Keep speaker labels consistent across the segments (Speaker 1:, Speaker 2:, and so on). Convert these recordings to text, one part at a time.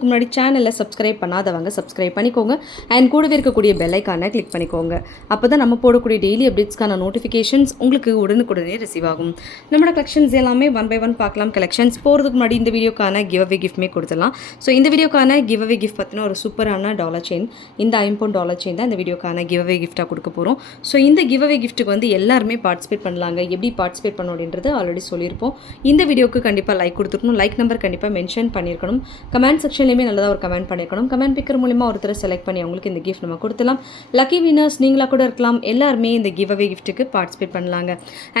Speaker 1: அதுக்கு முன்னாடி சேனலை சப்ஸ்கிரைப் பண்ணாதவங்க சப்ஸ்கிரைப் பண்ணிக்கோங்க. அண்ட் கூடவே இருக்கக்கூடிய பெல்லைக்கானை கிளிக் பண்ணிக்கோங்க. அப்போ தான் நம்ம போடக்கூடிய டெய்லி அப்டேட்ஸ்க்கான நோட்டிஃபிகேஷன்ஸ் உங்களுக்கு உடனுக்குடனே ரிசீவ் ஆகும். நம்மளோட கலெக்ஷன்ஸ் எல்லாமே ஒன் பை ஒன் பார்க்கலாம். கலெக்ஷன்ஸ் போகிறதுக்கு முன்னாடி இந்த வீடியோக்கான கிவ் அவே கிஃப்ட்மே கொடுத்துடலாம். ஸோ இந்த வீடியோக்கான கிவ் அவே கிஃப்ட் பார்த்தீங்கன்னா ஒரு சூப்பரான டாலர் செயின் இந்த ஐம்பொன் டாலர் செயின் தான் இந்த வீடியோக்கான கிவ் அவே கிஃப்ட்டாக கொடுக்க போகிறோம் ஸோ இந்த கிவ் அவே கிஃப்ட்டுக்கு வந்து எல்லாருமே பார்ட்டிசிபேட் பண்ணலாங்க. எப்படி பார்ட்டிசிபேட் பண்ணணும் அப்படின்றது ஆல்ரெடி சொல்லியிருப்போம். இந்த வீடியோக்கு கண்டிப்பாக லைக் கொடுத்துருக்கணும். லைக் நம்பர் கண்டிப்பாக மென்ஷன் பண்ணியிருக்கணும். கமெண்ட் செக்ஷன் செக்ஷன்லேயுமே நல்லதாக ஒரு கமெண்ட் பண்ணியிருக்கணும் கமெண்ட் பிக்கர் மூலிமா ஒருத்தர் செலக்ட் பண்ணி அவங்களுக்கு இந்த கிஃப்ட் நம்ம கொடுத்துலாம் லக்கி வினர்ஸ் நீங்களாக கூட இருக்கலாம். எல்லாருமே இந்த கிவ் அவே கிஃப்ட்டுக்கு பார்ட்டிசிபேட் பண்ணலாங்க.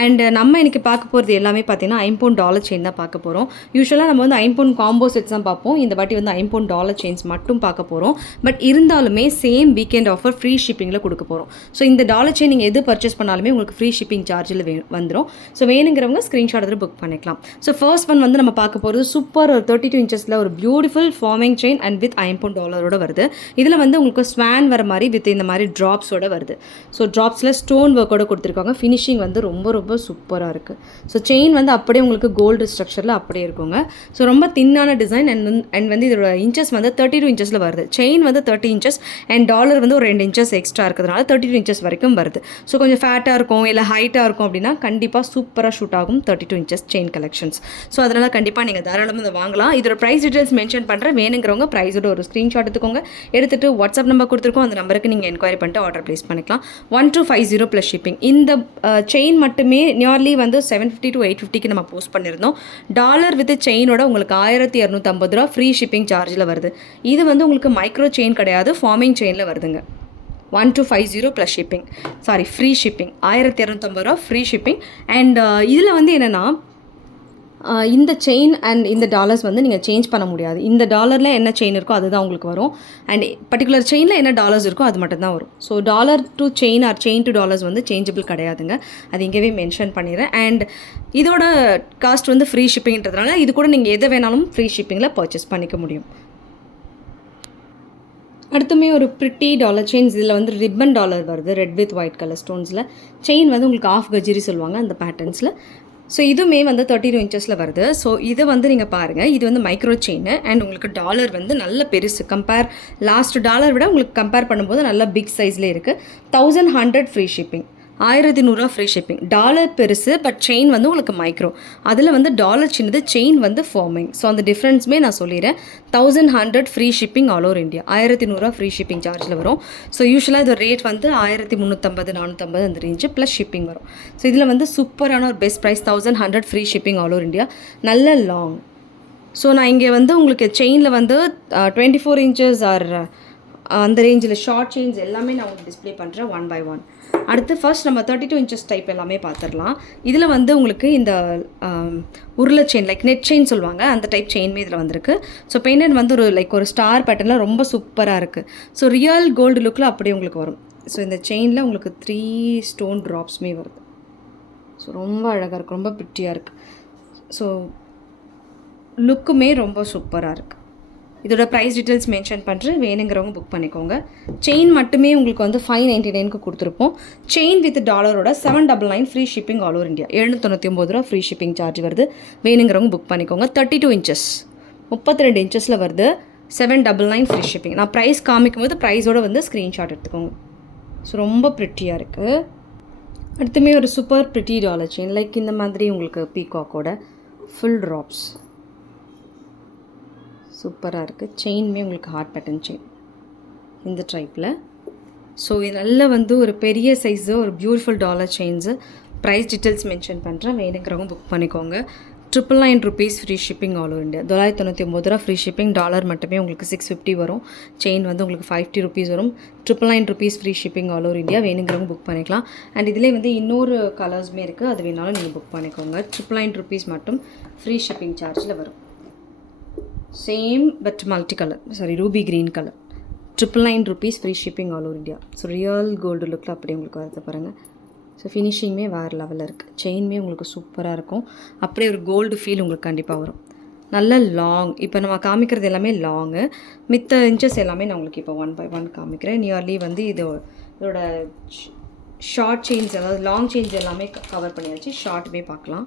Speaker 1: அண்ட் நம்ம இன்னைக்கு பார்க்க போகிறது எல்லாமே பார்த்தீங்கன்னா ஐம்பவுன் டாலர் செயின் தான் பார்க்க போகிறோம் யூஸ்வலாக நம்ம வந்து ஐம்பவுன் காம்போ செட்ஸ் தான் பார்ப்போம். இந்த வாட்டி வந்து ஐம்பவுன் டாலர் செயின்ஸ் மட்டும் பார்க்க போகிறோம் பட் இருந்தாலுமே சேம் வீக்கெண்ட் ஆஃபர் ஃப்ரீ ஷிப்பிங்கில் கொடுக்க போகிறோம் ஸோ இந்த டாலர் செயின் நீங்கள் எது பர்ச்சேஸ் பண்ணாலுமே உங்களுக்கு ஃப்ரீ ஷிப்பிங் சார்ஜில் வே வந்துடும் ஸோ வேணுங்கிறவங்க ஸ்க்ரீன்ஷாட் எடுத்து புக் பண்ணிக்கலாம். ஸோ ஃபர்ஸ்ட் ஒன் வந்து நம்ம பார்க்க போகிறது சூப்பர் ஒரு தேர்ட்டி டூ இன்ச்சஸில் ஒரு beautiful form forming chain and with ஐம்பவுண்ட் டாலரோட வருது. இதில் வந்து உங்களுக்கு ஸ்வான் வர மாதிரி வித் இந்த மாதிரி ட்ராப்ஸோட வருது. ஸோ ட்ராப்ஸில் ஸ்டோன் ஒர்க்கோட கொடுத்துருக்காங்க. ஃபினிஷிங் வந்து ரொம்ப ரொம்ப சூப்பராக இருக்குது ஸோ செயின் வந்து அப்படியே உங்களுக்கு கோல்டு ஸ்ட்ரக்சரில் அப்படியே இருக்குங்க. ஸோ ரொம்ப தின்னான டிசைன் அண்ட் அண்ட் வந்து இதோட இன்ச்சஸ் வந்து தேர்ட்டி டூ இன்ச்சஸில் வருது. செயின் வந்து தேர்ட்டி இன்ச்சஸ் அண்ட் டாலர் வந்து ஒரு ரெண்டு இன்ச்சஸ் எக்ஸ்ட்ரா இருக்கிறதுனால தேர்ட்டி டூ இன்ச்சஸ் வரைக்கும் வருது. ஸோ கொஞ்சம் ஃபேட்டாக இருக்கும் இல்லை ஹைட்டாக இருக்கும் அப்படின்னா கண்டிப்பாக சூப்பராக ஷூட் ஆகும் thirty two inches chain collections so அதனால் கண்டிப்பாக நீங்கள் தாராளமாக இதை வாங்கலாம். இதோட ப்ரைஸ் டீட்டெயில்ஸ் மென்ஷன் பண்ணுறேன் வேணுங்கிறவங்க ப்ரைஸோட ஒரு ஸ்க்ரீன்ஷாட் எடுத்துக்கோங்க. எடுத்துகிட்டு வாட்ஸ்அப் நம்பர் கொடுத்துருக்கோம். அந்த நம்பருக்கு நீங்கள் என்கொயரி பண்ணிட்டு ஆர்டர் ப்ளேஸ் பண்ணிக்கலாம். One two five zero plus shipping இந்த செயின் மட்டுமே நியர்லி வந்து செவன் ஃபிஃப்டி டு எயிட் ஃபிஃப்டிக்கு நம்ம போஸ்ட் பண்ணியிருந்தோம் டாலர் வித் செயினோட உங்களுக்கு ஆயிரத்தி இரநூத்தம்பது ரூபா ஃப்ரீ ஷிப்பிங் சார்ஜில் வருது. இது வந்து உங்களுக்கு மைக்ரோ செயின் கிடையாது ஃபார்மிங் செயினில் வருதுங்க. One two five zero plus shipping sorry free shipping ஆயிரத்தி இரநூத்தம்பது ரூபா ஃப்ரீ ஷிப்பிங் அண்ட் இதில் வந்து என்னென்னா இந்த செயின் அண்ட் இந்த டாலர்ஸ் வந்து நீங்கள் சேஞ்ச் பண்ண முடியாது. இந்த டாலரில் என்ன செயின் இருக்கோ அதுதான் உங்களுக்கு வரும். அண்ட் பர்டிகுலர் செயினில் என்ன டாலர்ஸ் இருக்கோ அது மட்டும் தான் வரும். So dollar to chain or chain to dollars வந்து சேஞ்சபிள் கிடையாதுங்க. அது இங்கேவே மென்ஷன் பண்ணிடுறேன். அண்ட் இதோட காஸ்ட் வந்து ஃப்ரீ ஷிப்பிங்கிறதுனால இது கூட நீங்கள் எதை வேணாலும் ஃப்ரீ ஷிப்பிங்கில் பர்ச்சேஸ் பண்ணிக்க முடியும். அடுத்துமே ஒரு ப்ரிட்டி டாலர் செயின்ஸ் இதில் வந்து ரிப்பன் டாலர் வருது. ரெட் வித் ஒயிட் கலர் ஸ்டோன்ஸில் செயின் வந்து உங்களுக்கு ஆஃப் கஜிரி சொல்லுவாங்க அந்த பேட்டர்ன்ஸில் ஸோ இதுவுமே வந்து தேர்ட்டி டூ இன்ச்சஸில் வருது. ஸோ இதை வந்து நீங்கள் பாருங்கள் இது வந்து மைக்ரோ செயின் அண்ட் உங்களுக்கு டாலர் வந்து நல்ல பெருசு. கம்பேர் லாஸ்ட் டாலர் விட உங்களுக்கு கம்பேர் பண்ணும்போது நல்ல பிக் சைஸில் இருக்குது தௌசண்ட் ஹண்ட்ரட் ஃப்ரீ ஷிப்பிங் ஆயிரத்தி நூறுரூவா ஃப்ரீ ஷிப்பிங் டாலர் பெருசு பட் செயின் வந்து உங்களுக்கு மைக்ரோ அதில் வந்து டாலர் சின்னது செயின் வந்து ஃபார்மிங் ஸோ அந்த டிஃப்ரென்ஸுமே நான் சொல்லிடுறேன். Thousand hundred free shipping all over India ஆயிரத்தி நூறுரூவா ஃப்ரீ ஷிப்பிங் சார்ஜில் வரும். ஸோ யூஸ்வலாக இது ரேட் வந்து ஆயிரத்தி முந்நூற்றம்பது நானூற்றம்பது அந்த ரேஞ்சு ப்ளஸ் ஷிப்பிங் வரும். ஸோ இதில் வந்து சூப்பரான ஒரு best price thousand hundred free shipping all over India நல்ல லாங் ஸோ நான் இங்கே வந்து உங்களுக்கு செயினில் வந்து டுவெண்ட்டி ஃபோர் இன்ச்சஸ் ஆர் அந்த ரேஞ்சில் ஷார்ட் செயின்ஸ் எல்லாமே நான் உங்களுக்கு டிஸ்ப்ளே பண்ணுறேன் ஒன் பை ஒன் அடுத்து ஃபர்ஸ்ட் நம்ம தேர்ட்டி டூ இன்ச்சஸ் டைப் எல்லாமே பார்த்துடலாம் இதில் வந்து உங்களுக்கு இந்த உருளை செயின் லைக் நெட் செயின் சொல்லுவாங்க அந்த டைப் செயின்மே இதில் வந்திருக்கு. ஸோ பெயிண்டட் வந்து ஒரு லைக் ஒரு ஸ்டார் பேட்டர்னில் ரொம்ப சூப்பராக இருக்குது ஸோ ரியல் கோல்டு லுக்கில் அப்படியே உங்களுக்கு வரும். ஸோ இந்த செயினில் உங்களுக்கு த்ரீ ஸ்டோன் ட்ராப்ஸுமே வருது. ஸோ ரொம்ப அழகாக இருக்குது ரொம்ப பிட்டியாக இருக்குது ஸோ லுக்குமே ரொம்ப சூப்பராக இருக்குது இதோட ப்ரைஸ் டீட்டெயில்ஸ் மென்ஷன் பண்ணுறேன் வேணுங்கிறவங்க புக் பண்ணிக்கோங்க. செயின் மட்டுமே உங்களுக்கு வந்து ஃபைவ் நைன்ட்டி நைனுக்கு கொடுத்துருப்போம். Chain with டாலரோட seven double nine free shipping all over India எழுநூற்றி ஒம்பது ரூபா ஃப்ரீ ஷிப்பிங் சார்ஜ் வருது. வேணுங்கிறவங்க புக் பண்ணிக்கோங்க. தேர்ட்டி டூ இன்ச்சஸ் முப்பத்தி ரெண்டு இன்ச்சஸில் வருது seven double nine free shipping நான் ப்ரைஸ் காமிக்கும் போது ப்ரைஸோட வந்து ஸ்க்ரீன்ஷாட் எடுத்துக்கோங்க. ஸோ ரொம்ப ப்ரிட்டியாக இருக்குது அடுத்துமே ஒரு super pretty dollar chain like இந்த மாதிரி உங்களுக்கு பீகாக்கோட ஃபுல் ட்ராப்ஸ் சூப்பராக இருக்குது செயின்மே உங்களுக்கு ஹார்ட் பேட்டர்ன் செயின் இந்த டைப்பில் ஸோ இது வந்து ஒரு பெரிய சைஸு ஒரு beautiful dollar chains price details mention பண்ணுறேன் வேணுங்கிறவங்க புக் பண்ணிக்கோங்க. Triple nine rupees free shipping all over India தொள்ளாயிரத்தி தொண்ணூற்றி ஒம்பது ரூபா ஃப்ரீ ஷிப்பிங் டாலர் மட்டுமே உங்களுக்கு சிக்ஸ் ஃபிஃப்டி வரும். செயின் வந்து உங்களுக்கு ஃபைவ் ஃபிஃப்டி ருபீஸ் வரும். Triple nine rupees free shipping all over India வேணுங்கிறவங்க புக் பண்ணிக்கலாம். அண்ட் இதிலே வந்து இன்னொரு கலர்ஸுமே இருக்குது அது வேணாலும் நீங்கள் புக் பண்ணிக்கோங்க. ட்ரிபிள் நைன் ருபீஸ் மட்டும் ஃப்ரீ ஷிப்பிங் சார்ஜில் வரும். Same but multi colour sorry ruby green colour triple nine rupees free shipping all over India so real gold லுக்கில் அப்படி உங்களுக்கு வரது பாருங்கள் ஸோ ஃபினிஷிங்குமே வேறு லெவலில் இருக்குது செயின்மே உங்களுக்கு சூப்பராக இருக்கும். அப்படியே ஒரு கோல்டு ஃபீல் உங்களுக்கு கண்டிப்பாக வரும். நல்ல லாங் இப்போ நம்ம காமிக்கிறது எல்லாமே லாங்கு மித்த இன்ச்சஸ் எல்லாமே நான் உங்களுக்கு இப்போ ஒன் பை ஒன் காமிக்கிறேன். நியர்லி வந்து இது இதோட ஷார்ட் செயின்ஸ் அதாவது லாங் செயின்ஸ் எல்லாமே கவர் பண்ணியாச்சு. ஷார்ட்டுமே பார்க்கலாம்.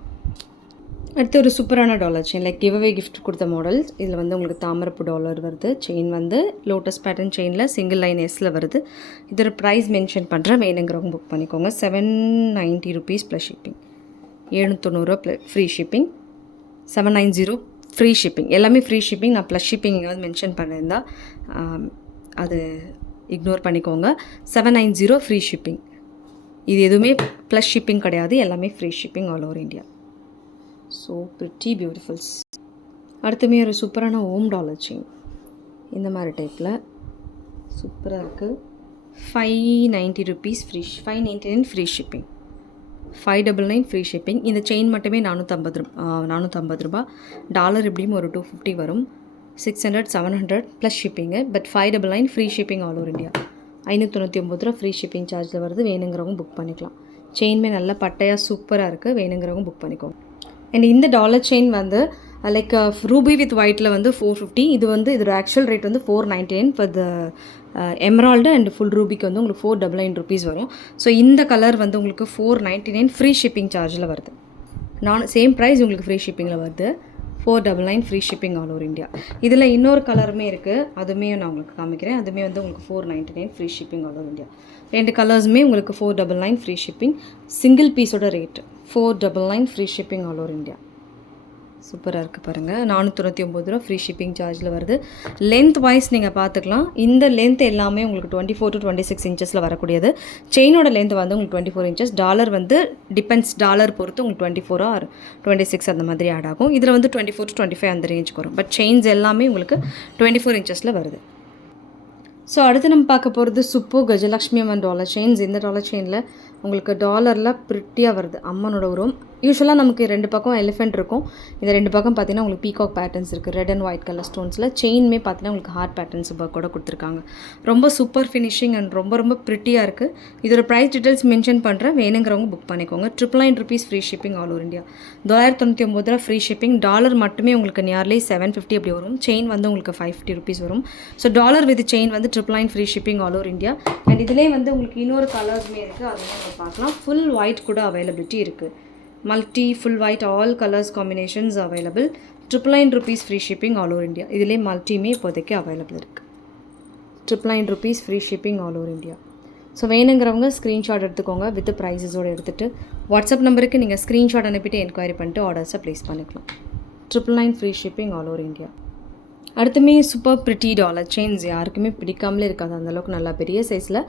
Speaker 1: அடுத்து ஒரு சூப்பரான dollar chain like give away gift கொடுத்த மாடல்ஸ் இதில் வந்து உங்களுக்கு தாமரப்பு டாலர் வருது. செயின் வந்து லோட்டஸ் பேட்டர்ன் செயினில் சிங்கிள் லைன் எஸ்ஸில் வருது. இதோட ப்ரைஸ் மென்ஷன் பண்ணுறேன் வேணுங்கிறவங்க புக் பண்ணிக்கோங்க. Seven ninety rupees plus shipping எழுநூத்தொண்ணூறுவா plus free shipping seven nine zero free shipping எல்லாமே ஃப்ரீ ஷிப்பிங் நான் ப்ளஸ் ஷிப்பிங் எங்கேயாவது மென்ஷன் பண்ணியிருந்தா அது இக்னோர் பண்ணிக்கோங்க. Seven nine zero free shipping இது எதுவுமே ப்ளஸ் ஷிப்பிங் கிடையாது. எல்லாமே free shipping all over India so pretty beautifuls அடுத்துமே ஒரு சூப்பரான ஓம் டாலர் செயின் இந்த மாதிரி டைப்பில் சூப்பராக இருக்குது five ninety rupees free five ninety nine free shipping five double nine free shipping இந்த செயின் மட்டுமே நானூற்றம்பது ரூபா நானூற்றம்பது ரூபா. டாலர் எப்படியும் ஒரு டூ ஃபிஃப்டி வரும். Six hundred seven hundred plus shipping but five double nine free shipping all over India ஐநூற்றி ஒம்பது ரூபா ஃப்ரீ ஷிப்பிங் சார்ஜில் வருது. வேணுங்கிறவங்க புக் பண்ணிக்கலாம். செயின்மே நல்ல பட்டையாக சூப்பராக இருக்குது வேணுங்கிறவங்க புக் பண்ணிக்கோங்க. அண்ட் இந்த டாலர் செயின் வந்து லைக் ரூபி வித் ஒயிட்டில் வந்து ஃபோர் ஃபிஃப்டி இது வந்து இதோட ஆக்சுவல் ரேட் வந்து four ninety nine for the emerald and full ரூபிக்கு வந்து உங்களுக்கு ஃபோர் டபுள் நைன் ருபீஸ் வரும். ஸோ இந்த கலர் வந்து உங்களுக்கு four ninety nine free shipping சார்ஜில் வருது. நான் சேம் ப்ரைஸ் உங்களுக்கு ஃப்ரீ ஷிப்பிங்கில் வருது. Four double nine free shipping all over India இதில் இன்னொரு கலருமே இருக்குது அதுவுமே நான் உங்களுக்கு காமிக்கிறேன். அதுவுமே வந்து உங்களுக்கு four ninety nine free shipping all over India ரெண்டு கலர்ஸுமே உங்களுக்கு four double nine free shipping single பீஸோட rate four double nine free shipping all over India சூப்பராக இருக்குது பாருங்கள் நானூற்றி ஒம்பது ரூபா ஃப்ரீ ஷிப்பிங் சார்ஜில் வருது. லென்த் வைஸ் நீங்கள் பார்த்துக்கலாம் இந்த லென்த் எல்லாமே உங்களுக்கு twenty four to twenty six இன்ச்சஸில் வரக்கூடியது செயினோட லென்த் வந்து உங்களுக்கு டுவெண்ட்டி ஃபோர் இன்ச்சஸ் டாலர் வந்து டிபெண்ட்ஸ் டாலர் பொறுத்து உங்களுக்கு twenty four or twenty six அந்த மாதிரி ஆட் ஆகும். இதில் வந்து twenty four to twenty five அந்த ரேஞ்சுக்கு வரும். பட் செயின்ஸ் எல்லாமே உங்களுக்கு டுவெண்ட்டி ஃபோர் இன்ச்சஸில் வருது. ஸோ அடுத்து நம்ம பார்க்க போகிறது சுப்பு கஜலக்ஷ்மி அம்மன் டாலர் செயின்ஸ் இந்த டாலர் செயினில் உங்களுக்கு டாலரில் பிரிட்டியாக வருது. அம்மனோட உருவம் யூஸ்வலாக நமக்கு ரெண்டு பக்கம் எலிஃபென்ட் இருக்கும். இந்த ரெண்டு பக்கம் பார்த்தீங்கன்னா உங்களுக்கு பீகாக் பேட்டர்ன்ஸ் இருக்குது ரெட் அண்ட் ஒயிட் கலர் ஸ்டோன்ஸில் செயின்மே பார்த்தீங்கன்னா உங்களுக்கு ஹார்ட் பேட்டர்ன்ஸ் கூட கொடுத்துருக்காங்க. ரொம்ப சூப்பர் ஃபினிஷிங் அண்ட் ரொம்ப ரொம்ப ப்ரிட்டியாக இருக்குது இதோட ப்ரைஸ் டீட்டெயில்ஸ் மென்ஷன் பண்ணுறேன் வேணுங்கிறவங்க புக் பண்ணிக்கோங்க. Triple nine rupees free shipping all over India தொள்ளாயிரத்தி தொண்ணூற்றி ஒம்பது ரூபா ஃப்ரீ ஷிப்பிங் டாலர் மட்டுமே உங்களுக்கு நியர்லி செவன் ஃபிஃப்டி அப்படி வரும். செயின் வந்து உங்களுக்கு ஃபைவ் ஃபிஃப்டி ருபீஸ் வரும். ஸோ டாலர் வித் செயின் வந்து triple nine free shipping all over India and இதிலே வந்து உங்களுக்கு இன்னொரு கலர்ஸுமே இருக்குது அதெல்லாம் நம்ம பார்க்கலாம். ஃபுல் ஒயிட் கூட அவைலபிலிட்டி இருக்குது multi full white all colours combinations available triple nine rupees free shipping all over India இதிலே மல்டியுமே இப்போதைக்கு அவைலபிள் இருக்குது triple nine rupees free shipping all over India so வேணுங்கிறவங்க ஸ்க்ரீன்ஷாட் எடுத்துக்கோங்க வித் ப்ரைஸஸோடு எடுத்துகிட்டு வாட்ஸ்அப் நம்பருக்கு நீங்கள் ஸ்க்ரீன்ஷாட் அனுப்பிட்டு என்கொயரி பண்ணிட்டு ஆர்டர்ஸை ப்ளேஸ் பண்ணிக்கலாம். Triple nine free shipping all over India அடுத்துமே super pretty dollar chains யாருக்குமே பிடிக்காமலே இருக்காது. அந்தளவுக்கு நல்லா பெரிய சைஸில்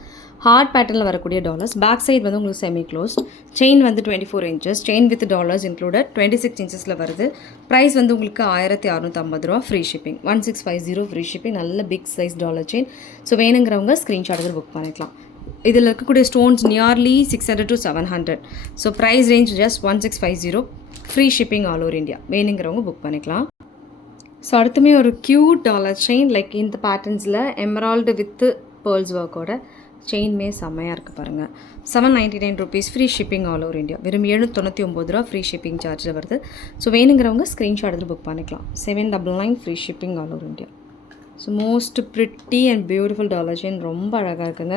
Speaker 1: ஹார்ட் பேட்டர்னில் வரக்கூடிய டாலர்ஸ் பேக் சைட் வந்து உங்களுக்கு செமி க்ளோஸ்ட் செயின் வந்து twenty four inches chain with dollars included twenty six இன்ச்சஸில் வருது. ப்ரைஸ் வந்து உங்களுக்கு ஆயிரத்தி அறநூற்றம்பது ரூபா free shipping one six five zero free shipping நல்ல big size dollar chain so வேணுங்கிறவங்க ஸ்க்ரீன்ஷாட் எடுத்து புக் பண்ணிக்கலாம். இதில் இருக்கக்கூடிய stones nearly six hundred to seven hundred so price range just one six five zero free shipping all over India வேணுங்கிறவங்க book பண்ணிக்கலாம். So அடுத்துமே ஒரு cute dollar chain like இந்த பேட்டர்ன்ஸில் எமரால்டு வித்து பேர்ல்ஸ் ஒர்க்கோட செயின்மே செம்மையாக இருக்குது பாருங்கள் seven ninety nine rupees free shipping all over India வெறும் எழுநூற்றி ஒம்பது ரூபா ஃப்ரீ ஷிப்பிங் சார்ஜில் வருது. ஸோ வேணுங்கிறவங்க ஸ்க்ரீன்ஷாட் எடுத்து புக் பண்ணிக்கலாம். Seven double nine free shipping all over India so most pretty and beautiful dollar chain ரொம்ப அழகாக இருக்குங்க.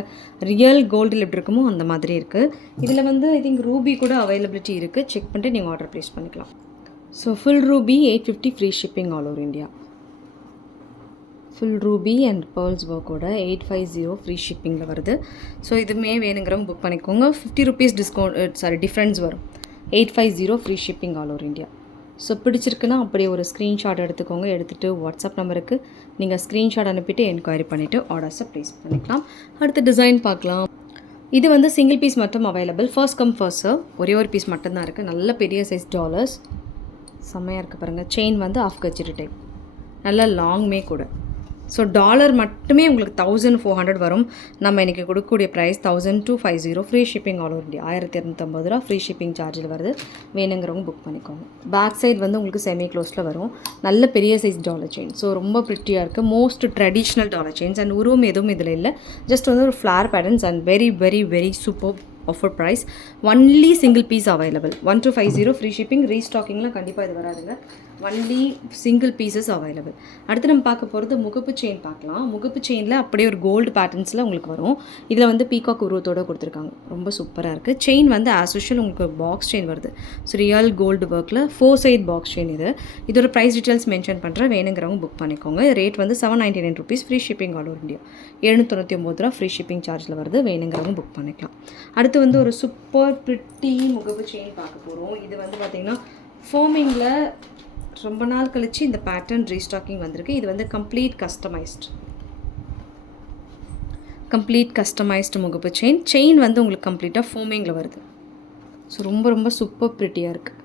Speaker 1: ரியல் கோல்டில் எப்படி இருக்குமோ அந்த மாதிரி இருக்குது இதில் வந்து ஐ திங்க் ரூபி கூட அவைலபிலிட்டி இருக்குது செக் பண்ணிட்டு நீங்கள் ஆர்டர் ப்ளேஸ் பண்ணிக்கலாம். So full ruby eight fifty free shipping all over India full ruby and pearls ஒர்க்கோட eight five zero free ஷிப்பிங்கில் வருது. ஸோ இதுமே வேணுங்கிறவங்க புக் பண்ணிக்கோங்க. Fifty rupees discount sorry difference வரும். Eight five zero free shipping all over India so பிடிச்சிருக்குன்னா அப்படியே ஒரு screenshot எடுத்துக்கோங்க. எடுத்துகிட்டு வாட்ஸ்அப் நம்பருக்கு நீங்கள் ஸ்க்ரீன்ஷாட் அனுப்பிட்டு என்கொயரி பண்ணிவிட்டு ஆர்டர்ஸை ப்ளேஸ் பண்ணிக்கலாம். அடுத்த டிசைன் பார்க்கலாம். இது வந்து சிங்கிள் பீஸ் மட்டும் available first come first serve ஒரே ஒரு பீஸ் மட்டும்தான் இருக்குது நல்ல பெரிய சைஸ் டாலர்ஸ் செம்மையாக இருக்குது பாருங்கள் செயின் வந்து ஆஃப் கச்சிரி டைப் நல்ல லாங்மே கூட. ஸோ டாலர் மட்டுமே உங்களுக்கு தௌசண்ட் ஃபோர் ஹண்ட்ரட் வரும். நம்ம இன்றைக்கி கொடுக்கக்கூடிய price thousand two five zero free shipping all over India ஆயிரத்தி இரநூத்தம்பது ரூபா ஃப்ரீ ஷிப்பிங் சார்ஜில் வருது. வேணுங்கிறவங்க புக் பண்ணிக்கோங்க. பேக் சைடு வந்து உங்களுக்கு செமி க்ளோஸில் வரும். நல்ல பெரிய சைஸ் டாலர் செயின் ஸோ ரொம்ப ப்ரிட்டியாக இருக்குது most traditional dollar chains and உருவம் எதுவும் இதில் இல்லை. ஜஸ்ட் வந்து ஒரு floral patterns and very very very super offer price only single piece available one two five zero free shipping ரீஸ்டாக்கிங்லாம் கண்டிப்பாக இது வராதுங்க. ஒன்லி சிங்கிள் பீசஸ் அவைலபிள் அடுத்து நம்ம பார்க்க போகிறது முகப்பு செயின் பார்க்கலாம். முகப்பு செயினில் அப்படியே ஒரு கோல்டு பேட்டர்ன்ஸில் உங்களுக்கு வரும். இதில் வந்து பீகாக் உருவத்தோடு கொடுத்துருக்காங்க. ரொம்ப சூப்பராக இருக்குது செயின் வந்து ஆஸ் யூஷுவல் உங்களுக்கு பாக்ஸ் செயின் வருது. ஸோ ரியல் கோல்டு ஒர்க்கில் ஃபோர் சைட் பாக்ஸ் செயின் இது. இதோட ப்ரைஸ் டீட்டெயில்ஸ் மென்ஷன் பண்ணுற வேணுங்கிறவங்க புக் பண்ணிக்கோங்க. ரேட் வந்து seven ninety nine rupees free shipping all over India எழுநூற்றி ஒம்பது ரூபா ஃப்ரீ ஷிப்பிங் சார்ஜில் வருது. வேணுங்கிறவங்க புக் பண்ணிக்கலாம். அடுத்து வந்து ஒரு சூப்பர் பிரிட்டி முகப்பு செயின் பார்க்க போகிறோம் இது வந்து பார்த்திங்கன்னா ஃபோமிங்கில் ரொம்ப நாள் கழிச்சு இந்த பேட்டர்ன் ரீஸ்டாக்கிங் வந்திருக்கு. இது வந்து கம்ப்ளீட் கஸ்டமைஸ்ட் கம்ப்ளீட் கஸ்டமைஸ்டு முகப்பு செயின் செயின் வந்து உங்களுக்கு கம்ப்ளீட்டாக ஃபோமிங்கில் வருது. ஸோ ரொம்ப ரொம்ப சூப்பர் ப்ரிட்டியாக இருக்குது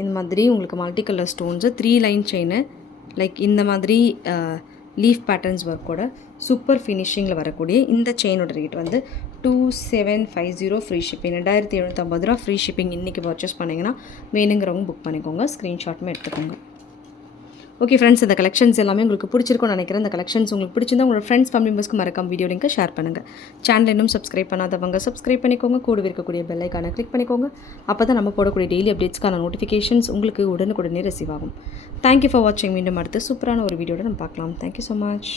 Speaker 1: இந்த மாதிரி உங்களுக்கு multi colour stones three line chain like இந்த மாதிரி லீஃப் பேட்டர்ன்ஸ் ஒர்க்கோட சூப்பர் ஃபினிஷிங்கில் வரக்கூடிய இந்த செயினோட ரேட் வந்து two seven five zero free shipping ரெண்டாயிரத்தி எழுநூற்றம்பது ரூபா ஃப்ரீ ஷிப்பிங் இன்றைக்கி பர்ச்சேஸ் பண்ணிங்கன்னா வேணுங்கிறவங்க புக் பண்ணிக்கோங்க. ஸ்க்ரீன்ஷாட்டுமே எடுத்துக்கோங்க. ஓகே ஃப்ரெண்ட்ஸ் இந்த கலெக்ஷன்ஸ் எல்லாமே உங்களுக்கு பிடிச்சிருக்கும்னு நினைக்கிறேன். இந்த கலெக்ஷன்ஸ் உங்களுக்கு பிடிச்சிருந்தா உங்களோட ஃப்ரெண்ட்ஸ் ஃபேமிலி மெம்பர்ஸ்க்கு மறக்காம வீடியோ லிங்க்கை ஷேர் பண்ணுங்கள் சேனல் இன்னும் சப்ஸ்கிரைப் பண்ணாதவங்க சப்ஸ்கிரைப் பண்ணிக்கோங்க. கூட இருக்கக்கூடிய பெல்லைக்கான கிளிக் பண்ணிக்கோங்க. அப்போ தான் நம்ம போடக்கூடிய டெய்லி அப்டேட்ஸ்க்கான நோட்டிஃபிகேஷன்ஸ் உங்களுக்கு உடனுக்குடனே ரிசீவ் ஆகும். தேங்க்யூ ஃபார் வாட்சிங் மீண்டும் அடுத்து சூப்பரான ஒரு வீடியோட நம்ம பார்க்கலாம். Thank you so much